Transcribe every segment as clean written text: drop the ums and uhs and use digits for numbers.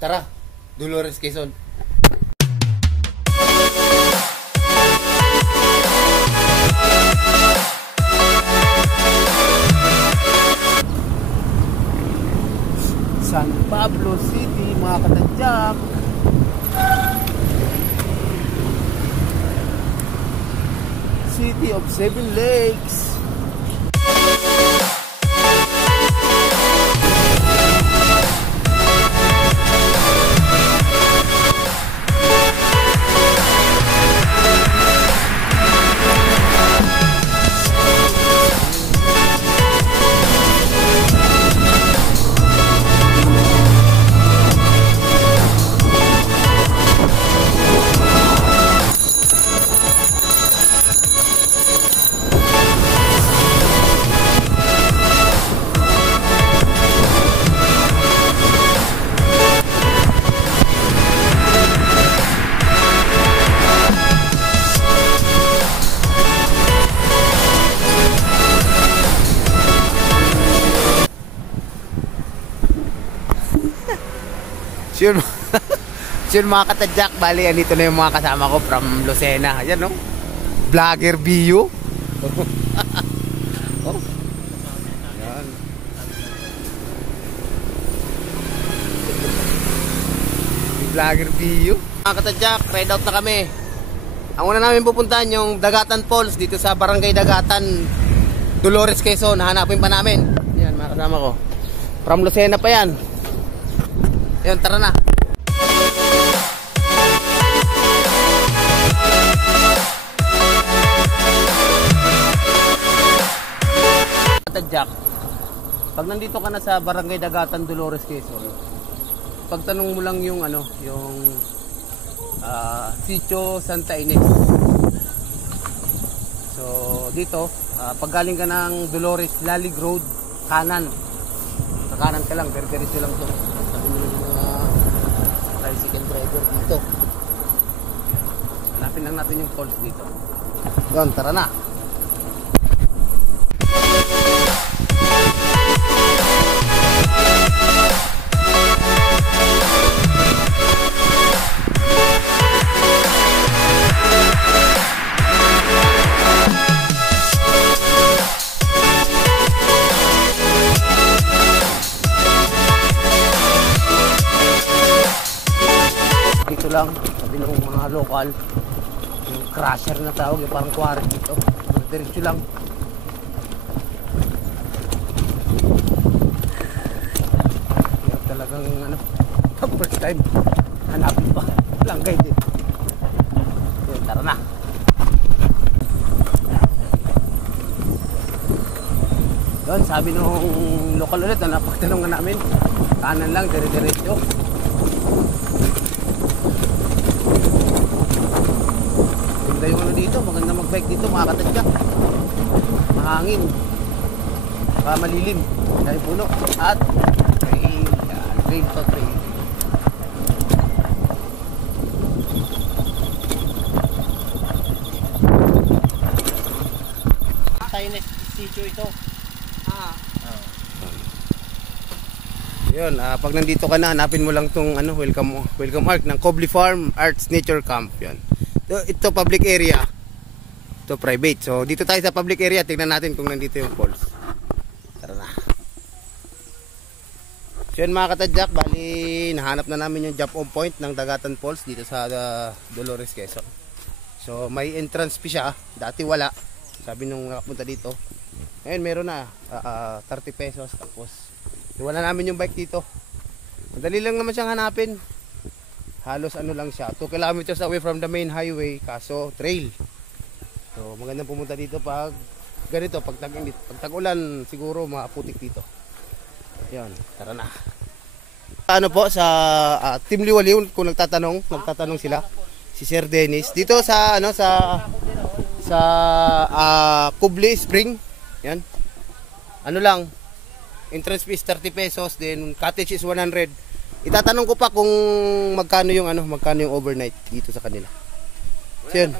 Tara, Dolores, Quezon. San Pablo City, mga katadyak. City of Seven Lakes. Yun mga katadyak, bali andito na yung mga kasama ko from Lucena. Ayan no, Vlogger Bio. Oh. Ayan. Vlogger Bio. Mga katadyak, ride out na kami. Ang una namin pupuntahan yung Dagatan Falls dito sa Barangay Dagatan, Dolores, Quezon. Hanapin pa namin. Ayan mga kasama ko, from Lucena pa yan. Ayan, tara na. Jack, pag nandito ka na sa Barangay Dagatan, Dolores, Quezon, pagtanong mo lang yung ano, yung Sitio Santa Ines. So dito, pag galing ka ng Dolores Lalig Road, kanan. Sa kanan ka lang, diretso lang to. Sabi mo yung mga tricycle driver dito. Hanapin lang natin yung falls dito. Doon, tara na. Lang, sabi ng mga lokal, yung crusher na tawag, yung parang quarry dito. Diretso lang. Yung talagang ano, first time hanapin pa langgay din. Yun, tara na. Doon, sabi nung lokal ulit na napagtanong namin, kanan lang, diretso. Yung ano dito, maganda magbike dito mga katadyak. Mahangin, baka malilim dahil puno at trail to trail. Tayo next sitio ito. Yun, pag nandito ka na, hanapin mo lang tong ano, welcome art ng Cobley Farm Arts Nature Camp. Yun. Ito public area, ito private. So dito tayo sa public area, tingnan natin kung nandito yung falls. Tara na. So yun mga katadyak, bali nahanap na namin yung jump on point ng Dagatan Falls dito sa Dolores, Quezon. So may entrance fee siya, dati wala, sabi nung nakapunta dito. Ngayon meron na 30 pesos. Tapos iwala namin yung bike dito. Madali lang naman siyang hanapin. Halos ano lang siya, 2 kilometers away from the main highway, kaso trail. So magandang pumunta dito pag ganito, pag tag-ulan siguro maputik dito. Yan, tara na. Ano po sa Team Liwaliw, kung nagtatanong sila, si Sir Dennis dito sa ano sa Cobley Spring. Yan. Ano lang, entrance fee is 30 pesos, then cottage is 100. Itatanong ko pa kung magkano yung overnight dito sa kanila. So,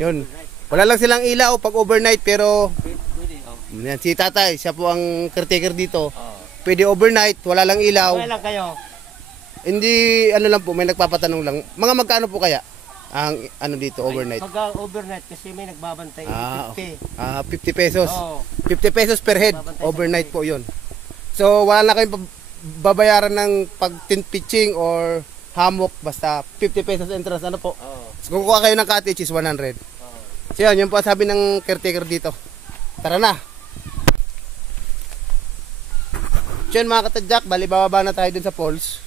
yun. Wala lang silang ilaw pag overnight, pero yan, si Tatay, siya po ang caretaker dito. Pwede overnight, wala lang ilaw. Wala lang kayo. Hindi, ano lang po, may nagpapatanong lang. Mga magkano po kaya ang ano dito, overnight? Pag overnight kasi may nagbabantay, 50. 50 pesos. Oo. 50 pesos per head, overnight po yon. So, wala na kayong babayaran ng pag-tent pitching or hammock, basta 50 pesos entrance, ano po? Oo. So, kung kukuha kayo ng cottage is 100. Oo. So, yun po sabi ng caretaker dito. Tara na! So, yun mga katadyak, bali bababa na tayo dun sa falls.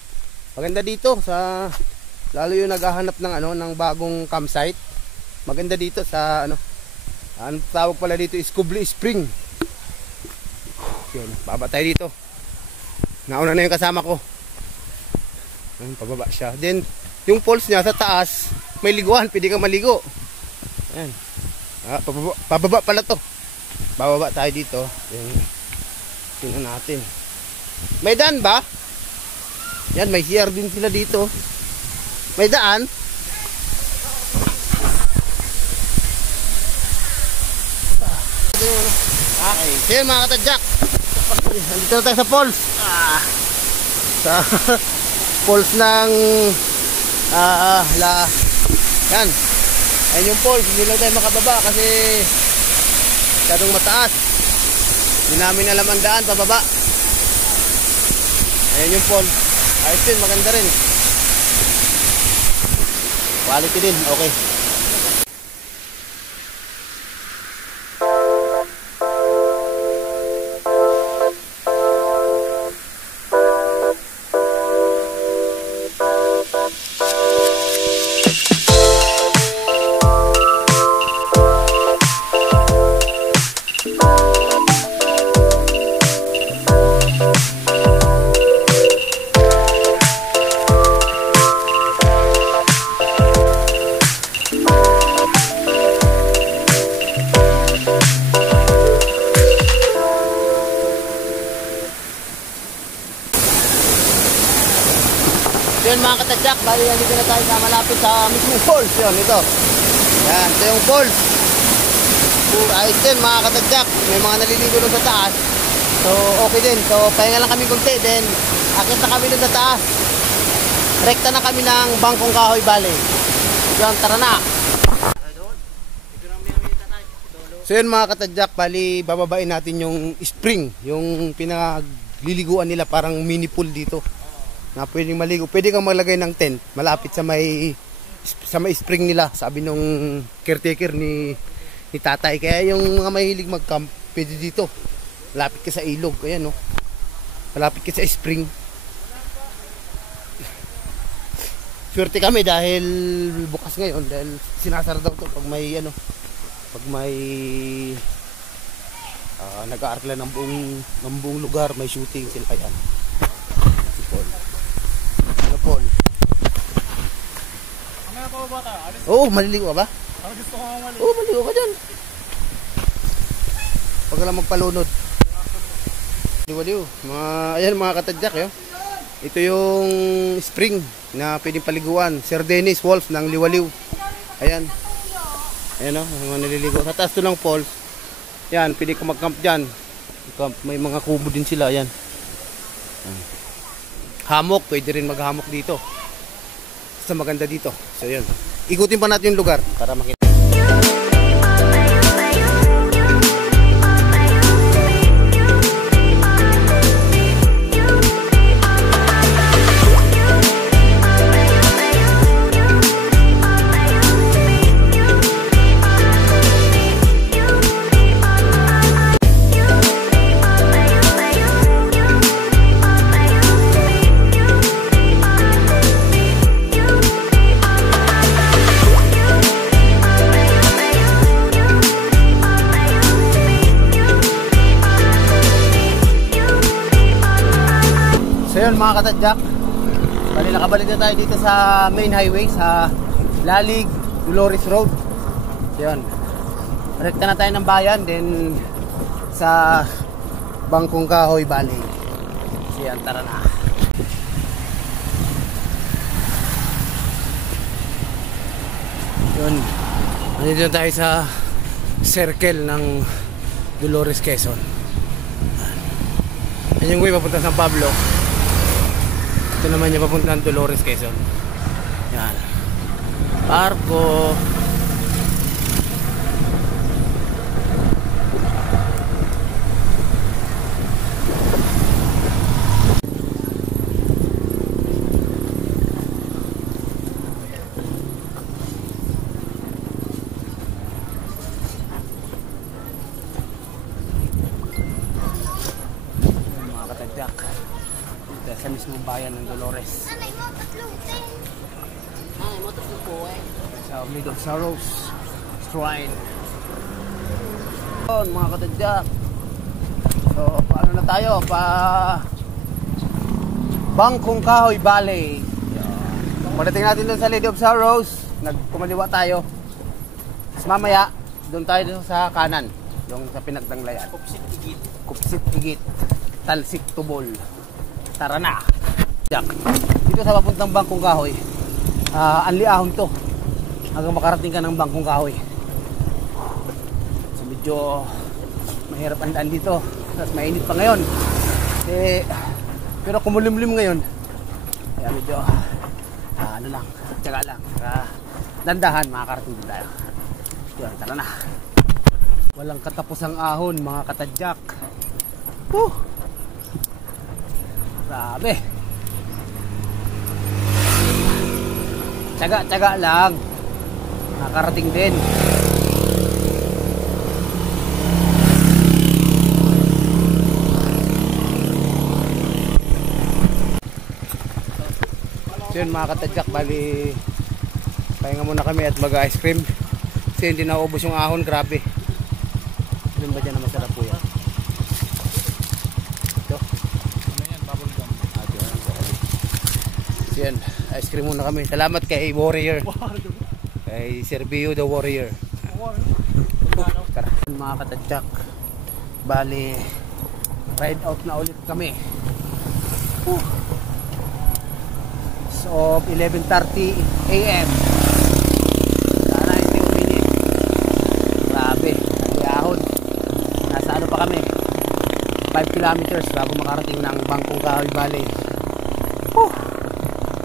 Maganda dito sa lalo yung naghahanap ng ano ng bagong campsite. Maganda dito sa ano. Ang tawag pala dito is Kubli Spring. Yun, baba tayo dito. Nauna na yung kasama ko. Ayun, pababa siya. Then yung falls niya sa taas, may liguan, pwede kang maligo. Ayan. Pababa pala to. Bababa tayo dito. Then tingnan natin. May daan ba? Yan, may CR din sila dito. May daan. Okay. So yun mga katadyak. Nandito na tayo sa falls. Sa falls ng yan. Ayan yung falls. Hindi lang tayo makababa kasi masyadong mataas. Hindi namin alam ang daan pababa. Ayan yung falls. Ayos din, maganda rin. Quality din, okay. Yun mga katadyak, bali nandito na tayo sa malapit sa mismong falls. Yun, ito. Yan, ito yung falls. Ayos din mga katadyak, may mga naliligo doon sa taas. So okay din, so pahinga lang kami kunti. Then akit na kami doon sa taas. Rekta na kami ng Bangkong Kahoy Valley. Yun, tara na. So yun mga katadyak, bali bababain natin yung spring. Yung pinagliliguan nila, parang mini pool dito na pwedeng maligo. Pwede kang maglagay ng tent malapit sa may spring nila, sabi nung caretaker ni tatay. Kaya yung mga mahilig mag-camp, pwede dito. Malapit ka sa ilog, ayan no. Malapit ka sa spring. Swerte kami dahil bukas ngayon, dahil sinasara daw to pag may ano, pag may nag-aarkla ng buong lugar, may shooting sila. Ayan. Si Paul. Paul. Mamaya pa ba tayo? Oo, maliligo ka ba? Gusto ko maligo. Oo, maligo ka dyan. Huwag ka lang magpalunod. Liwaliw. Ayan mga katadyak yun. Ito yung spring na pwedeng paliguan. Sir Dennis Wolf ng Liwaliw. Ayan. Ayan o, mga naliligo. Sa taas to lang falls. Yan, pwede ka mag-camp dyan. May mga kubo din sila. Ayan. Hammock, pwede rin mag-hammock dito. Basta maganda dito. So yun. Ikutin pa natin yung lugar para makita. So yun mga katadyak, bali nakabalik na tayo dito sa main highway sa Lalig Dolores Road. So yun, rekta na tayo ng bayan, then sa Bangkong Kahoy Valley. So yan, tara na. Yun, nandito na tayo sa circle ng Dolores, Quezon. Yan yung way papunta sa San Pablo. Ito naman yung papuntang Dolores, Quezon. Yan. Barko. Mga katagdak. Dito sa mismong bayan ng Dolores. Sa Lake of Sorrows Shrine. Yun, mga katagdak. So, paano na tayo? Bangkong Kahoy Valley. Pagdating natin doon sa Lake of Sorrows, nagkumaliwa tayo. Tapos mamaya, doon tayo sa kanan. Yung sa Pinagdanglayan. Kupsit Higit. Talsik Tubol. Tara na. Jack. Dito sa papuntang Bangkong Kahoy, anli ahon to hanggang makarating ka ng Bangkong Kahoy. So medyo mahirap ang daan dito, tapos mainit pa ngayon pero kumulimlim ngayon, kaya medyo ano lang, tiyaga lang, dandahan makakarating din tayo. Yun, tara na. Walang katapusang ahon, mga katadyak. Grabe. Tiyaga lang. Nakarating din. So yun, mga katadyak, bali pahinga muna kami at mag-ice cream kasi hindi naubos yung ahon. Grabe. Yun ba dyan na masarap po yan? Ito. Ano yan? Bubble gum. So yan, ice cream muna kami. Salamat kay Warrior, kay Servio the Warrior. Tara, mga katadyak, bali ride out na ulit kami. So 11:30 AM. Sana hindi uminit. Grabe, nagiyahon. Nasa ano pa kami, 5 kilometers bago makarating ng Bangkong Kahoy Valley.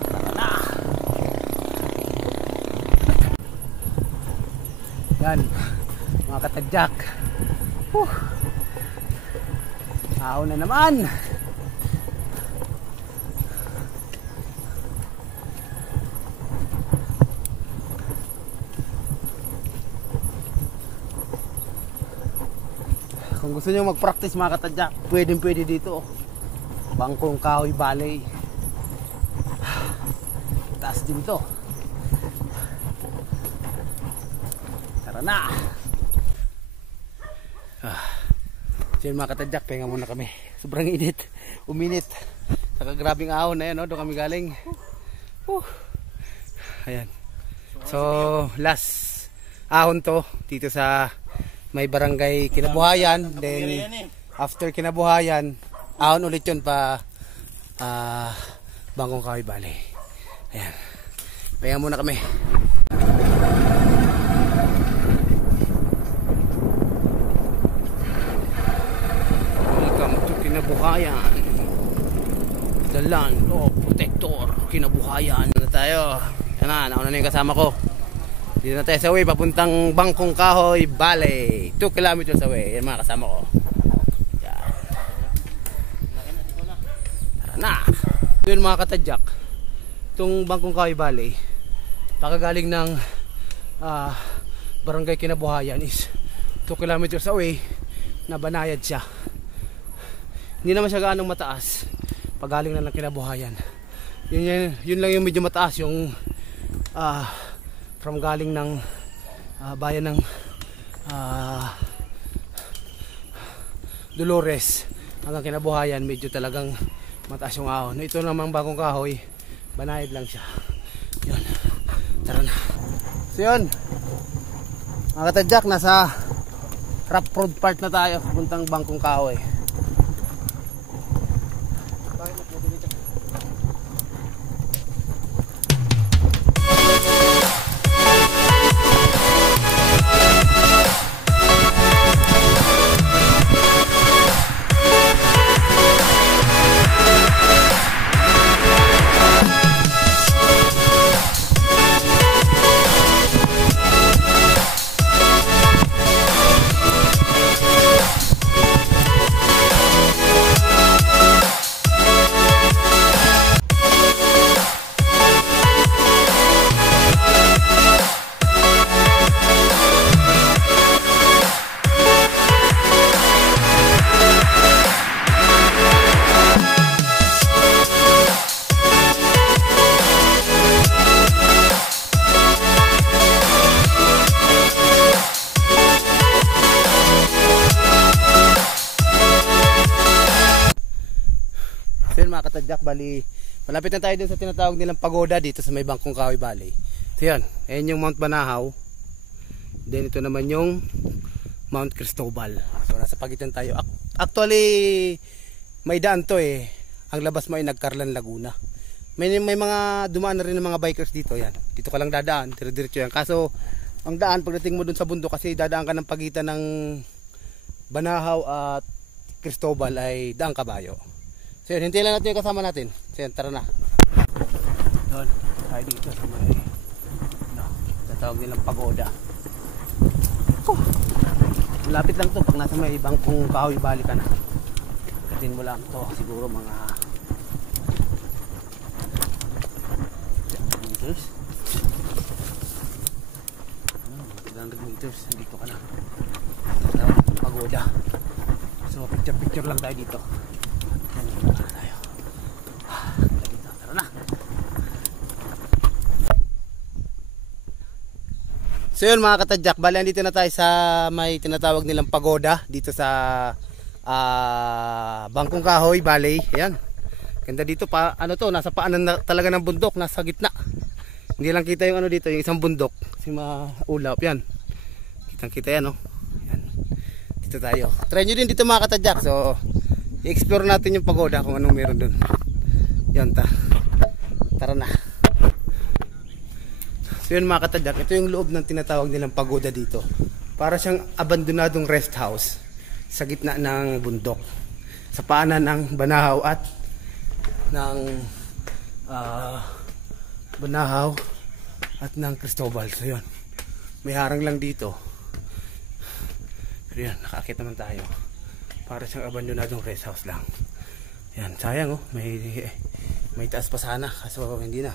Tara na. Yan, mga katadyak. Ahon na naman. Kung gusto nyo mag-practice, mga katadyak, pwede dito. Bangkong Kahoy Valley. Taas din to. Tara na. So yun, mga katadyak, pahinga muna kami. Sobrang init, uminit. Saka grabing ahon na yan, no? Doon kami galing. Ayan. So last ahon to dito sa may barangay Kinabuhayan. Then after Kinabuhayan, ahon ulit yun pa Bangkong Kahoy Valley. Ayan, pahinga muna kami. Welcome to Kinabuhayan, the land of protector. Kinabuhayan na tayo. Yan na, nauna na yung kasama ko. Dito na tayo sa way papuntang Bangkong Kahoy Valley, 2 kilometers away. Yan mga kasama ko. Yan. Tara na. Ito yun, mga katadyak, itong Bangkong Kahoy Valley, pakagaling ng barangay Kinabuhayan is 2 kilometers away. Nabanayad siya. Hindi naman siya gaanong mataas pagaling na ng Kinabuhayan. Yun lang yung medyo mataas, yung from galing ng bayan ng Dolores hanggang Kinabuhayan, medyo talagang mataas yung ahon. Ito namang Bangkong Kahoy, banayad lang siya. Yun, tara na. So yun, mga katadyak, nasa rough road part na tayo puntang Bangkong Kahoy. katadyak, bali malapit na tayo dun sa tinatawag nilang pagoda dito sa may Bangkong Kahoy Valley. So yan, ayan yung Mount Banahaw. Then ito naman yung Mount Cristobal. So nasa pagitan tayo. Actually may daan to eh. Ang labas mo ay Nagcarlan, Laguna. May mga dumaan na rin ng mga bikers dito yan. Dito ka lang dadaan, dire-diretso yan. Kaso ang daan pagdating mo dun sa bundok kasi dadaan ka ng pagitan ng Banahaw at Cristobal ay daang kabayo. So yun, hintayin lang natin yung kasama natin. So yun, tara na. Doon, tayo dito sa may tatawag nilang pagoda. Malapit lang to pag nasa may Bangkong Kahoy Valley ka na. Katin mo lang to siguro mga 100 meters. 100 meters, dito ka na. Pagoda. So picture lang tayo dito. Tayo. Dito, tara na. So yun mga katadyak, bali andito na tayo sa may tinatawag nilang pagoda dito sa Bangkong Kahoy Valley. Ayan. Ganda dito pa, ano to, nasa paanan na, talaga ng bundok, nasa gitna. Hindi lang kita yung ano dito, yung isang bundok kasi maulap yan. Kitang-kita yan, no. Ayan. Dito tayo. Try nyo din dito mga katadyak. So i-explore natin yung pagoda kung anong meron dun. Yan tara na. So yun mga katadyak, ito yung loob ng tinatawag nilang pagoda dito. Para siyang abandonadong rest house sa gitna ng bundok. Sa paanan ng Banahaw at ng Banahaw at ng Cristobal. So yun, may harang lang dito. Pero yan, nakakit naman tayo. Para siyang abandonadong rest house lang. Yan, sayang oh, may taas pa sana. Kaso hindi na,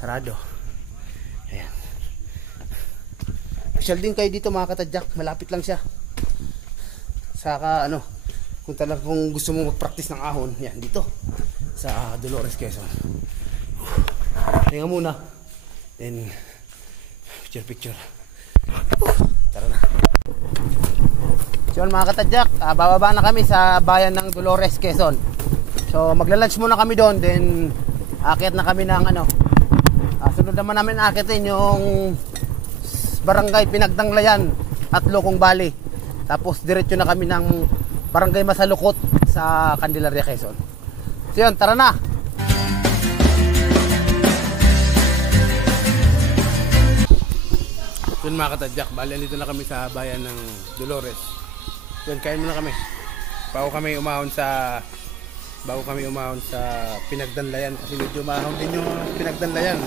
sarado. Ayan. Special din kayo dito mga katadyak, malapit lang siya. Saka ano, kung gusto mo mag-practice ng ahon, yan dito sa Dolores, Quezon. Tingnan muna. Then picture. Tara na. So mga katadyak, bababa na kami sa bayan ng Dolores, Quezon. So magla-lunch muna kami doon, then aakyat na kami ng ano. Sunod naman namin aakitin yung Barangay Pinagdanglayan at Locong Valley. Tapos diretso na kami ng Barangay Masalukot sa Candelaria, Quezon. So yun, tara na. Yun mga katadyak, bali dito na kami sa bayan ng Dolores. Yun, kain muna kami. Bago kami umahon sa Pinagdanlayan kasi medyo mahon din yung Pinagdanlayan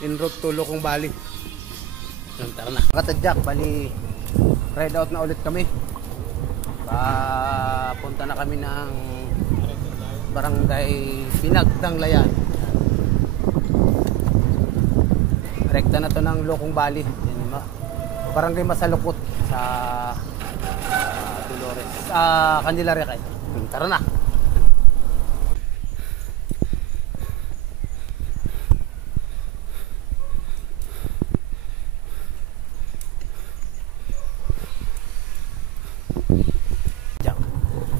in route to Locong Valley. Yun, tara na. Katadyak, bali ride out na ulit kami. Punta na kami ng Barangay Pinagdanglayan. Rekta na to ng Locong Valley. Yan, Barangay Masalukot sa Dolores, Candelaria kayo. Tara na.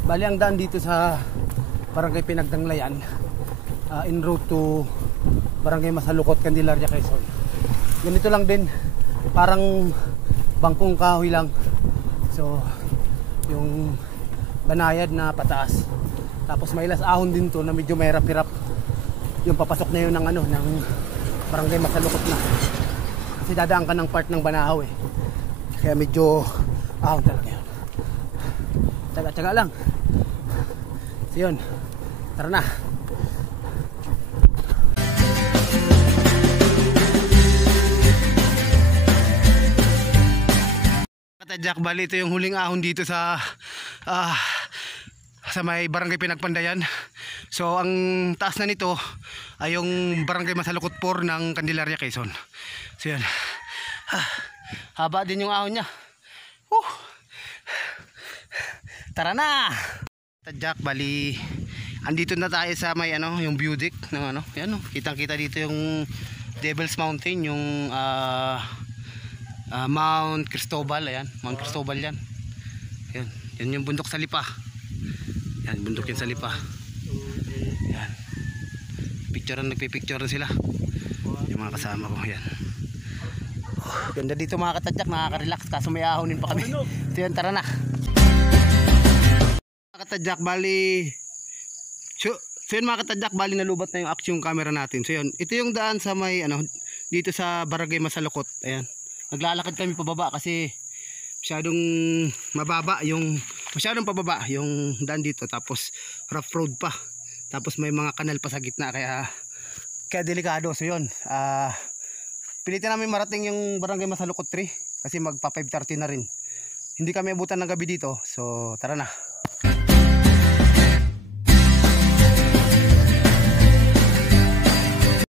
Bali ang daan dito sa Barangay Pinagdanglayan, en route to Barangay Masalukot, Candelaria, Quezon. Ganito lang din, parang Bangkong Kahoy lang. So yung banayad na pataas. Tapos may ilas ahon din to na medyo may hirap-hirap. Yung papasok na yun ng ano, ng Barangay Masalukot na. Kasi dadaan ka ng part ng Banahaw eh. Kaya medyo ahon talaga yun. Tsaga-tsaga lang. So yun, tara na. Katadyak, bali ito yung huling ahon dito sa may Barangay Pinagpandayan. So ang taas na nito ay yung Barangay Masalukot 4 ng Candelaria, Quezon. So yun, haba din yung ahon niya. Tara na. Katadyak, bali andito na tayo sa may ano, yung view deck ng ano, yan, kitang-kita dito yung Devil's Mountain, yung Mount Cristobal. Ayan, Mount Cristobal yan. Yan yung bundok sa Lipa. Yan, bundok yan sa Lipa. nagpipicture sila. Yung mga kasama ko, yan. Ganda dito mga katadyak, nakaka-relax kaso may ahonin pa kami. So yan, tara na. Mga katadyak, bali so yun mga katadyak, bali nalubat na yung action camera natin. So yun, ito yung daan sa may dito sa Barangay Masalukot. Ayan, naglalakad kami pababa kasi masyadong pababa yung daan dito, tapos rough road pa, tapos may mga kanal pa sa gitna, kaya delikado. So yun, pilitin namin marating yung Barangay Masalukot 3 kasi magpa 5:30 na rin. Hindi kami abutan ng gabi dito. So tara na.